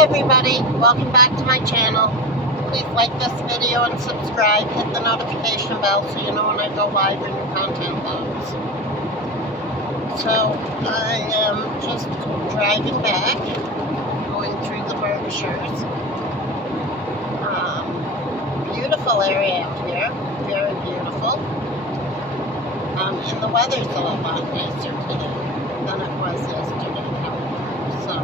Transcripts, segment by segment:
everybody, welcome back to my channel. Please like this video and subscribe. Hit the notification bell so you know when I go live and new content loads. So I am just driving back, going through the Berkshires. Beautiful area out here, very beautiful. And the weather's a lot nicer today than it was yesterday. So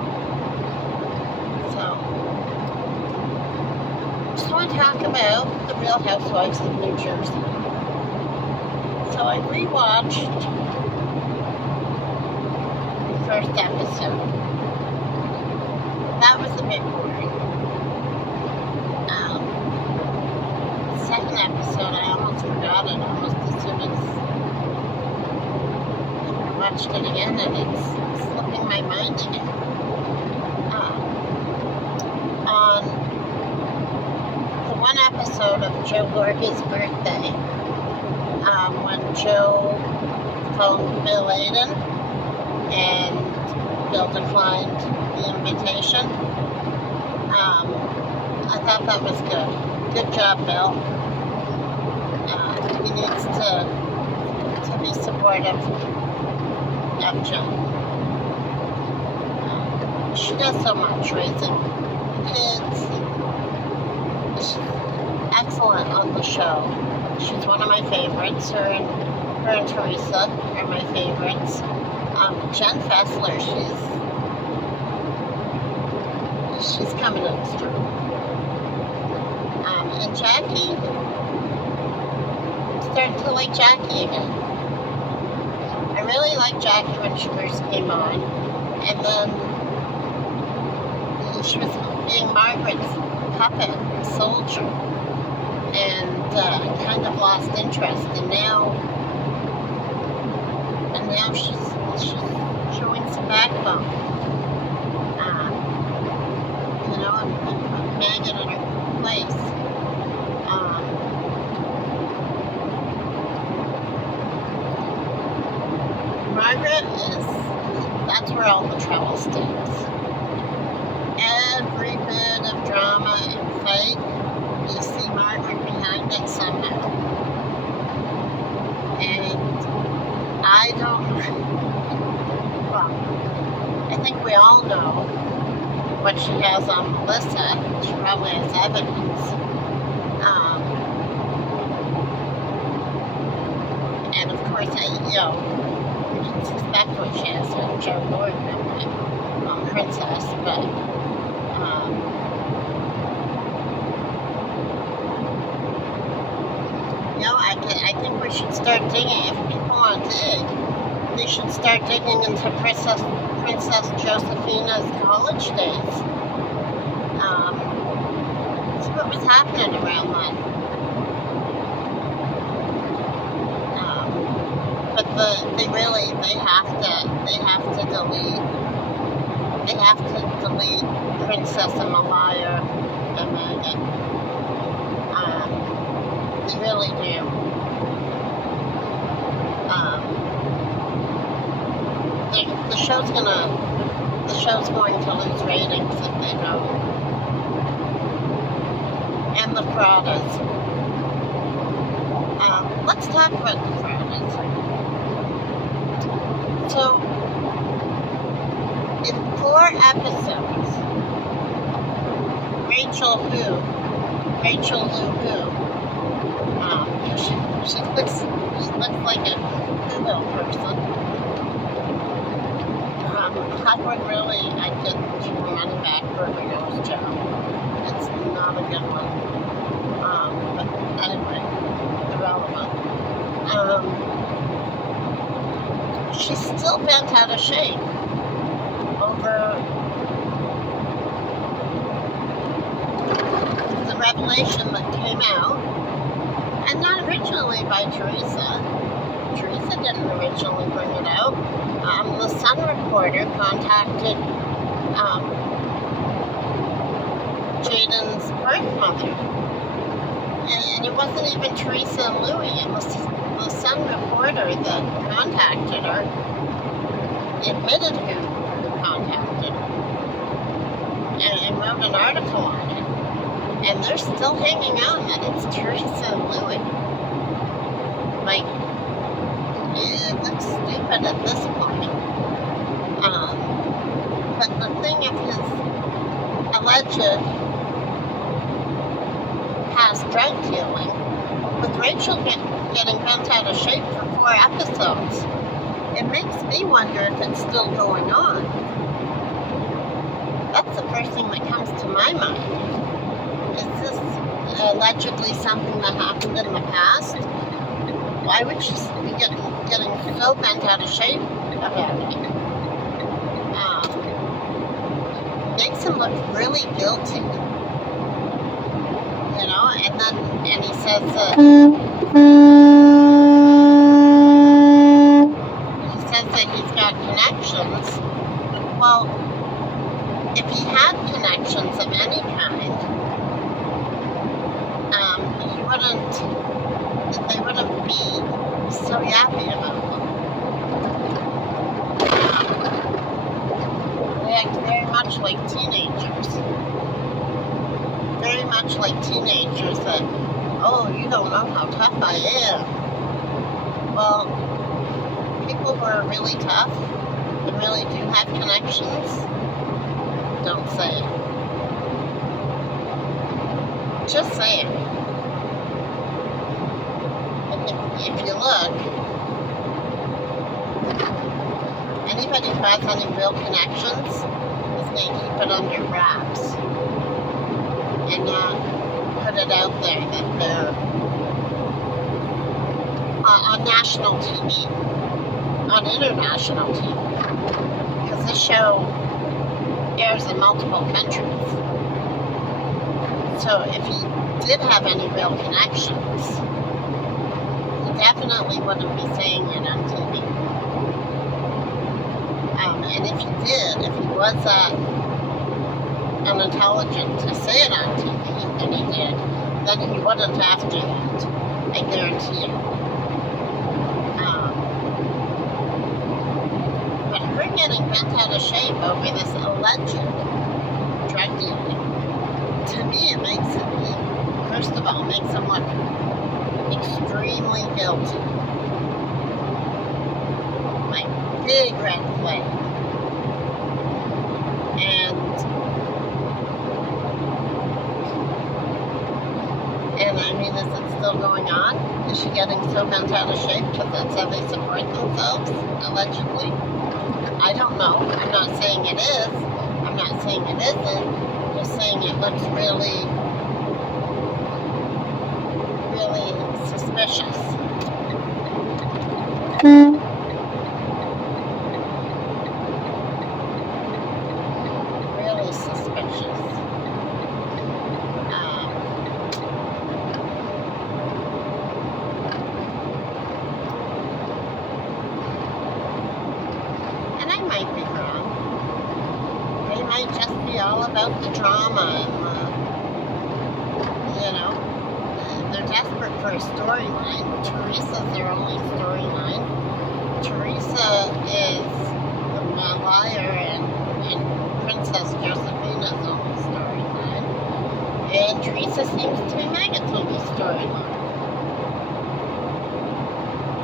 just want to talk about the Real Housewives of New Jersey. So I rewatched the first episode. That was a bit boring. Second episode, I almost forgot it almost as soon as I watched it again, and it's slipping my mind again. On the one episode of Joe Gorga's birthday, when Joe phoned Bill Aiden and Bill declined the invitation, I thought that was good. Good job, Bill. He needs to be supportive of Joe. She does so much, raising kids. She's excellent on the show. She's one of my favorites. Her and Teresa are my favorites. Jen Fessler, she's coming in strong. And Jackie, started to like Jackie again. I really liked Jackie when she first came on, and then she was being Margaret's puppet soldier, and kind of lost interest. And now she's showing some backbone. And put Megan in her place. Margaret that's where all the trouble sticks. Every bit of drama and fight, you see Margaret behind it somehow. And I think we all know what she has on Melissa. She probably has evidence. And of course, you can suspect what she has with Joe Gordon, Princess, but I think we should start digging. If people want to dig, they should start digging into Princess Josephina's college days. See what was happening around then. But they have to delete Princess and Malaya and Megan. They really do. The show's going to lose ratings if they don't. And the Fradas. Let's talk about the Fradas. So, in 4 episodes, Rachel she looks like a Whoville person. I could give her money back for a nose job. It's not a good one. But anyway, irrelevant. She's still bent out of shape over the revelation that came out, and not originally by Teresa. Teresa didn't originally bring it out. The Sun reporter contacted Jaden's birth mother, and it wasn't even Teresa and Louie. It was the Sun reporter that contacted her, admitted who contacted her. And an article on it, and they're still hanging on that it's Teresa and Louis. Like, it looks stupid at this point. But the thing of his alleged past drug dealing, with Rachel getting bent out of shape for 4 episodes, it makes me wonder if it's still going on. That's the first thing that comes to my mind. Is this allegedly something that happened in the past? Why would she be getting so bent out of shape about it? Makes him look really guilty. You know, and he says that he's got connections. Well, if he had connections of any kind, they wouldn't be so yappy about them. They act very much like teenagers. Very much like teenagers that, oh, you don't know how tough I am. Well, people who are really tough and really do have connections don't say it. Just say it. If you look, anybody who has any real connections is going to keep it under wraps and not put it out there that they're on national TV, on international TV, because this show airs in multiple countries. So if he did have any real connections, he definitely wouldn't be saying it on TV. And if he did, if he was that unintelligent to say it on TV, and he did, then he wouldn't have to do that. I guarantee you. But her getting bent out of shape over this alleged drug dealing, to me it makes it, first of all, makes him look extremely guilty. Like, big red flag. And I mean, is it still going on? Is she getting so bent out of shape because that's how they support themselves, allegedly? I don't know. I'm not saying it is. I'm not saying it isn't. I'm just saying it looks really, really suspicious. Really suspicious. And I might be wrong. They might just be all about the drama and they're desperate for a storyline. Teresa's their only storyline. Teresa is the liar and Princess Josephina's only storyline. And Teresa seems to be Megan's only storyline.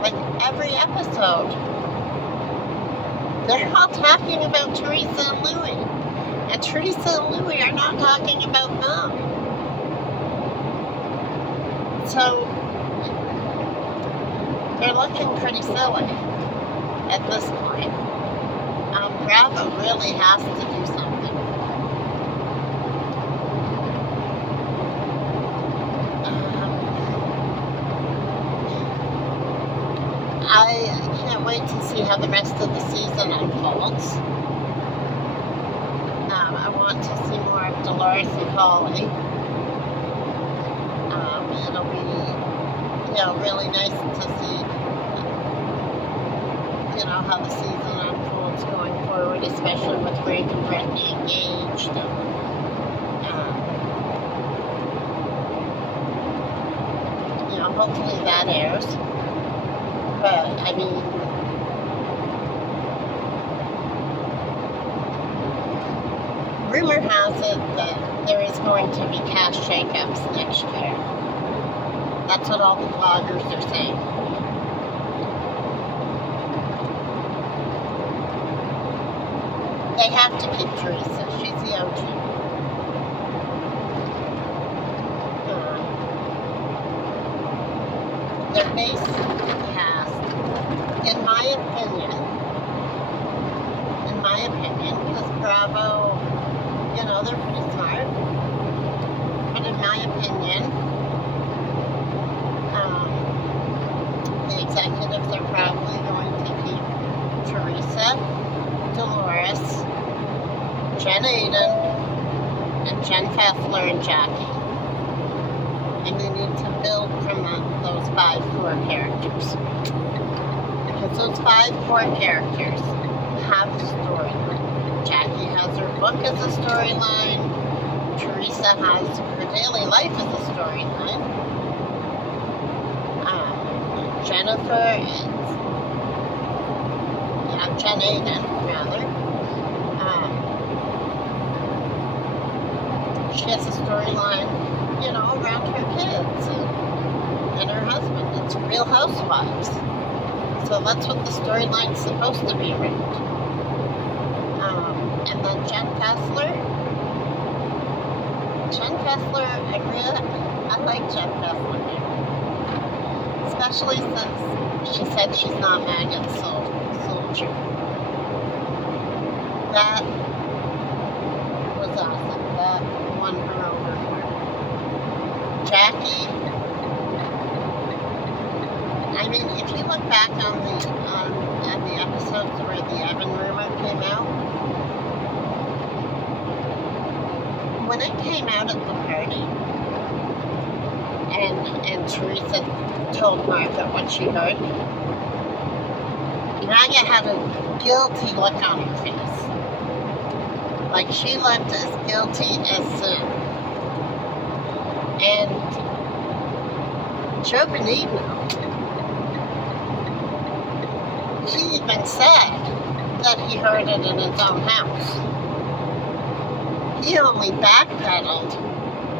Like every episode, they're all talking about Teresa and Louis. And Teresa and Louis are not talking about them. So, they're looking pretty silly at this point. Bravo really has to do something. I can't wait to see how the rest of the season unfolds. I want to see more of Dolores and Holly. It'll be, really nice to see, how the season unfolds going forward, especially with Rick and Brittany engaged. Hopefully that airs. But, I mean, rumor has it that there is going to be cash shakeups next year. That's what all the bloggers are saying. They have to keep Teresa. She's the OG. Their base cast, in my opinion, because Bravo, they're pretty smart. But in my opinion, the executives are probably going to keep Teresa, Dolores, Jen Aiden, and Jen Fessler and Jackie. And they need to build from those 5 core characters. Because those 5 core characters have a storyline. Jackie has her book as a storyline. Teresa has her daily life as a storyline. Jennifer is, Jen Aiden, rather. She has a storyline, around her kids and her husband. It's Real Housewives. So that's what the storyline's supposed to be around. And then Jen Fessler, I like Jen Fessler here. Especially since she said she's not Megan's soldier. That was awesome. That won her over for her. Jackie, if you look back on the episodes where the Evan rumor came out, when it came out at the party, and Teresa told Martha what she heard, Naga had a guilty look on her face. Like she looked as guilty as sin. And Joe Benigno, he even said that he heard it in his own house. He only backpedaled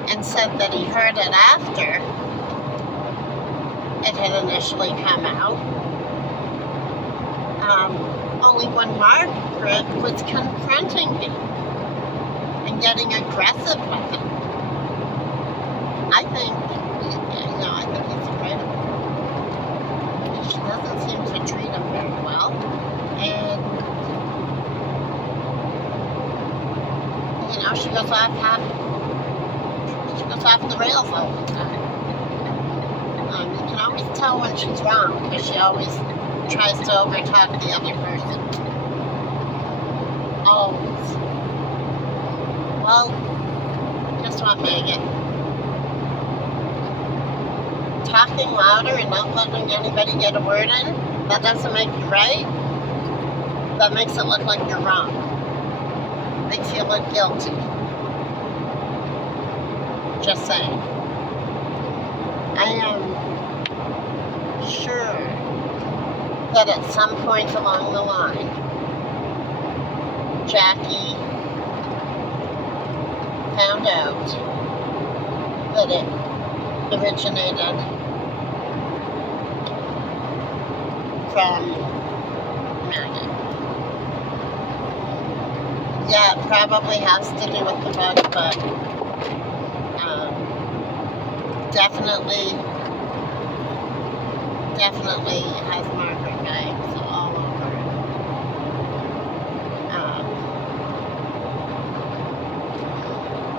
and said that he heard it after it had initially come out. Only when Margaret was confronting him and getting aggressive with him. I think he's afraid of her. She doesn't seem to treat him very well. And, she goes off the rails all the time. You can always tell when she's wrong because she always tries to overtalk the other person. Always. Well, guess what, Megan? Talking louder and not letting anybody get a word in, that doesn't make you right. That makes it look like you're wrong. Makes you look guilty. Just saying. I am sure that at some point along the line, Jackie found out that it originated from Megan. Yeah, it probably has to do with the book, but definitely has Margaret Banks all over it.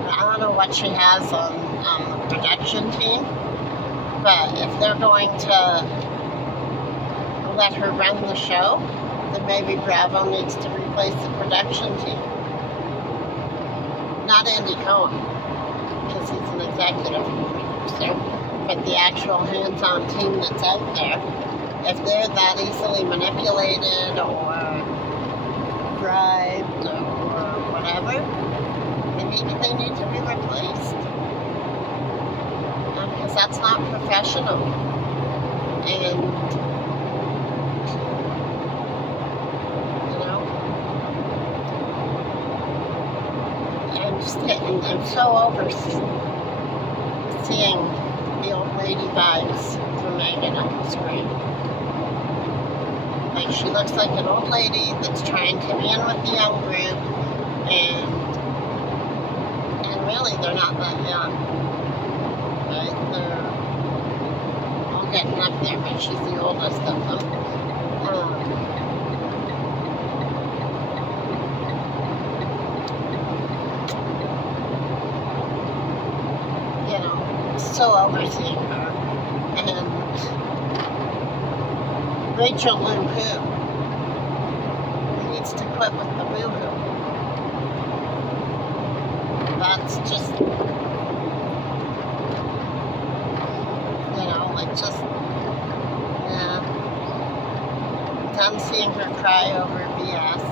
I don't know what she has on the production team, but if they're going to let her run the show, then maybe Bravo needs to replace the production team. Not Andy Cohen, because he's an executive producer, but the actual hands-on team that's out there, if they're that easily manipulated or bribed or whatever, then maybe they need to be replaced. Because that's not professional. And I'm so over seeing the old lady vibes from Megan on the screen. Like, she looks like an old lady that's trying to be in with the young group, and really, they're not that young, right? They're all getting up there, but she's the oldest of them. So overseeing her. And Rachel Lou-Hoo needs to quit with the boo-hoo. That's just, yeah. Done seeing her cry over BS.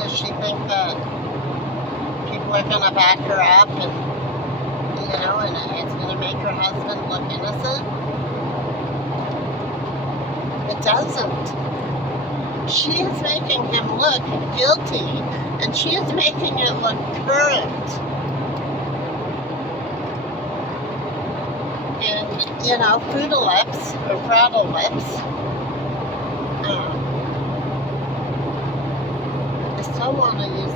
Does she think that people are going to back her up and it's going to make her husband look innocent? It doesn't. She is making him look guilty, and she is making it look current. And, Fruity Lips, or Fraddle Lips, I still want to use.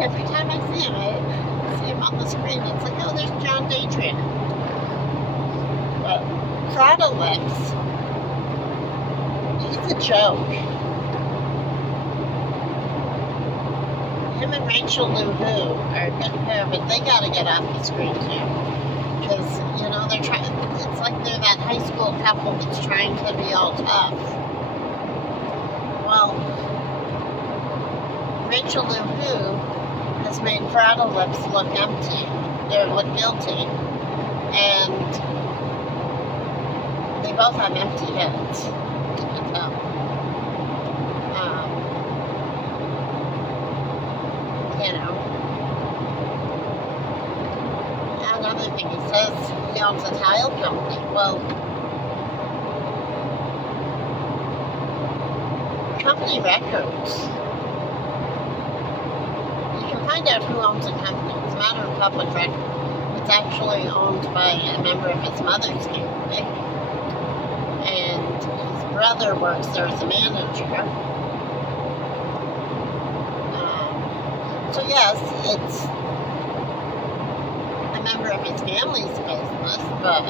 Every time I see him, on the screen. It's like, oh, there's John Datry. But Fraddle Lips, he's a joke. Him and Rachel Lou-Hoo are a good pair, but they got to get off the screen too. Because, they're trying. It's like they're that high school couple that's trying to be all tough. Well, Rachel Lou-Hoo has made Fraddle Lips look empty. They look guilty. And they both have empty heads. You can tell. Another thing, he says he owns a tile company. Well, company records. Find out who owns a company. It's a matter of public record. It's actually owned by a member of his mother's family. And his brother works there as a manager. So yes, it's a member of his family's business, but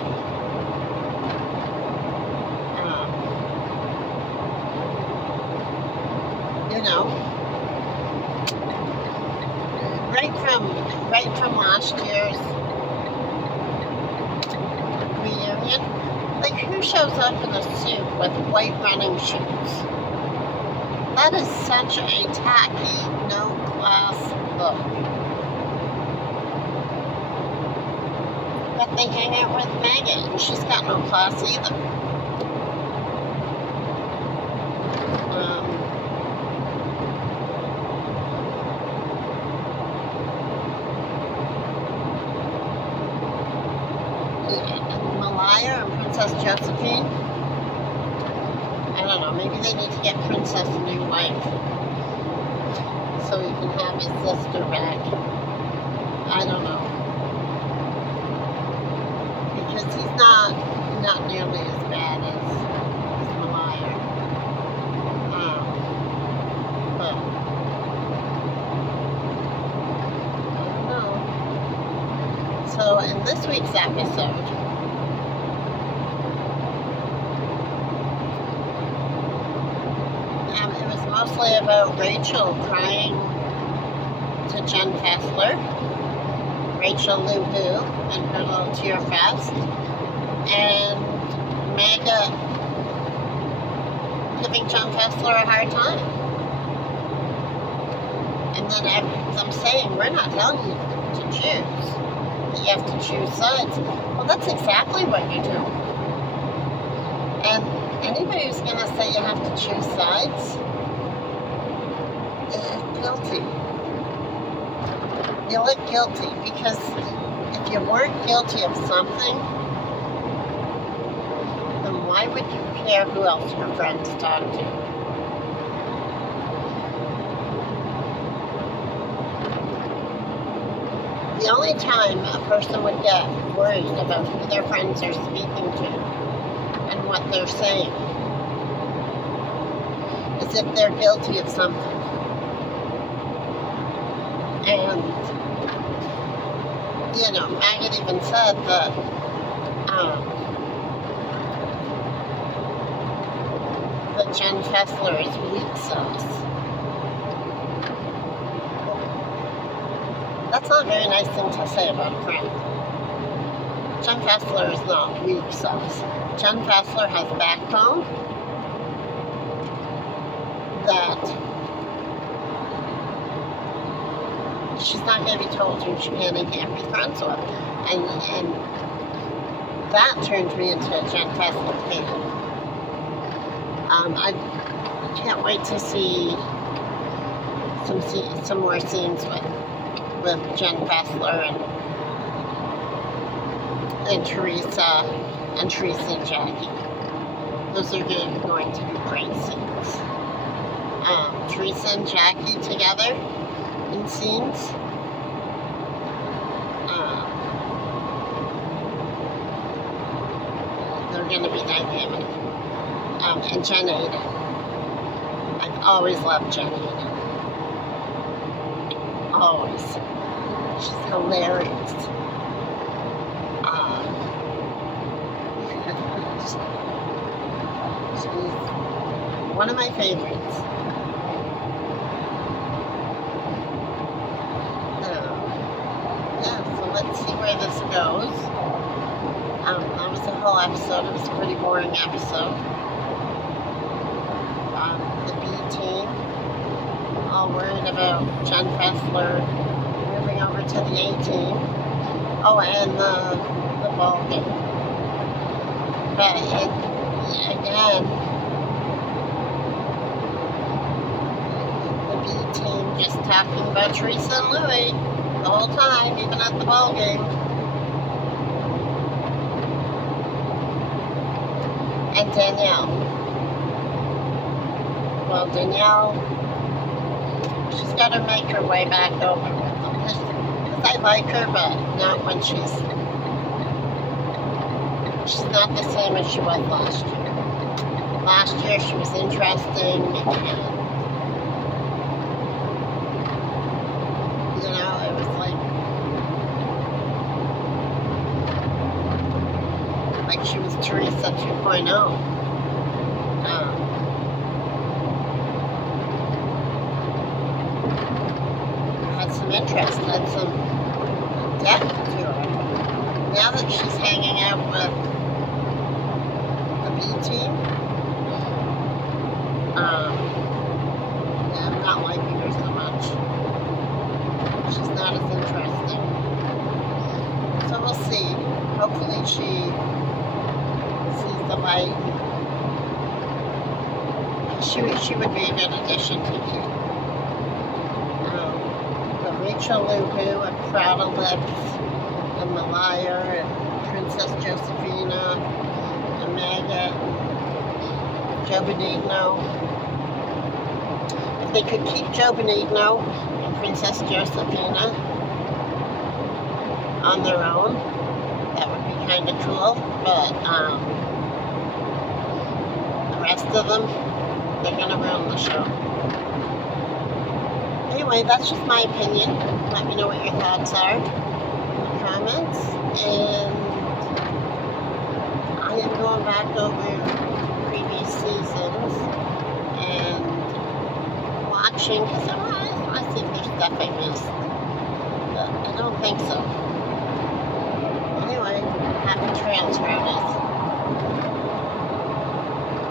right from last year's reunion, like, who shows up in a suit with white running shoes? That is such a tacky, no-class look. But they hang out with Megan, and she's got no class either. And Princess Josephine, I don't know, maybe they need to get Princess a new wife so he can have his sister back. I don't know, because he's not nearly as bad as Malaya. But I don't know. So in this week's episode, mostly about Rachel crying to Jen Fessler, Rachel Lou-Hoo and her little tear fest, and Mega giving Jen Fessler a hard time. And then I'm saying, we're not telling you to choose. You have to choose sides. Well, that's exactly what you do. And anybody who's going to say you have to choose sides, guilty. You look guilty, because if you weren't guilty of something, then why would you care who else your friends talk to? The only time a person would get worried about who their friends are speaking to and what they're saying is if they're guilty of something. And, Maggot even said that that Jen Fessler is weak sauce. That's not a very nice thing to say about a friend. Jen Fessler is not weak sauce. Jen Fessler has backbone that she's not going to be told who she can and can't be friends with. And that turned me into a Jen Fessler fan. I can't wait to see some more scenes with Jen Fessler and Teresa and Jackie. Those are going to be great scenes. Teresa and Jackie together in scenes. They're going to be dynamic. And Jen Aiden. I've always loved Jen Aiden. Always. She's hilarious. She's one of my favorites. So let's see where this goes. That was the whole episode. It was a pretty boring episode. The B team, all worried about Jen Fessler moving over to the A team. Oh, and the ball game. But again, the B team just talking about Teresa and Louie the whole time, even at the ball game. And Danielle. Well, Danielle, she's got to make her way back over with them. Because I like her, but not when she's not the same as she was last year. Last year she was interesting and, it was like she was Teresa 2.0. Had some interest, had some depth to her. Now that she's hanging out with the B team, I'm not liking her so much. She's not as interesting. So we'll see. Hopefully she sees the light. She would be a good addition to Keith. But Rachel Luhu and Prada Lips and Malaya and Princess Josephina and Maggot, Joe Benigno. If they could keep Joe Benigno and Princess Josephina on their own, that would be kind of cool. But the rest of them, they're going to ruin the show. Anyway, that's just my opinion. Let me know what your thoughts are in the comments. And I am going back over previous seasons and watching because I want to see if there's stuff I missed. But I don't think so. Anyway, happy trails, Rhoda.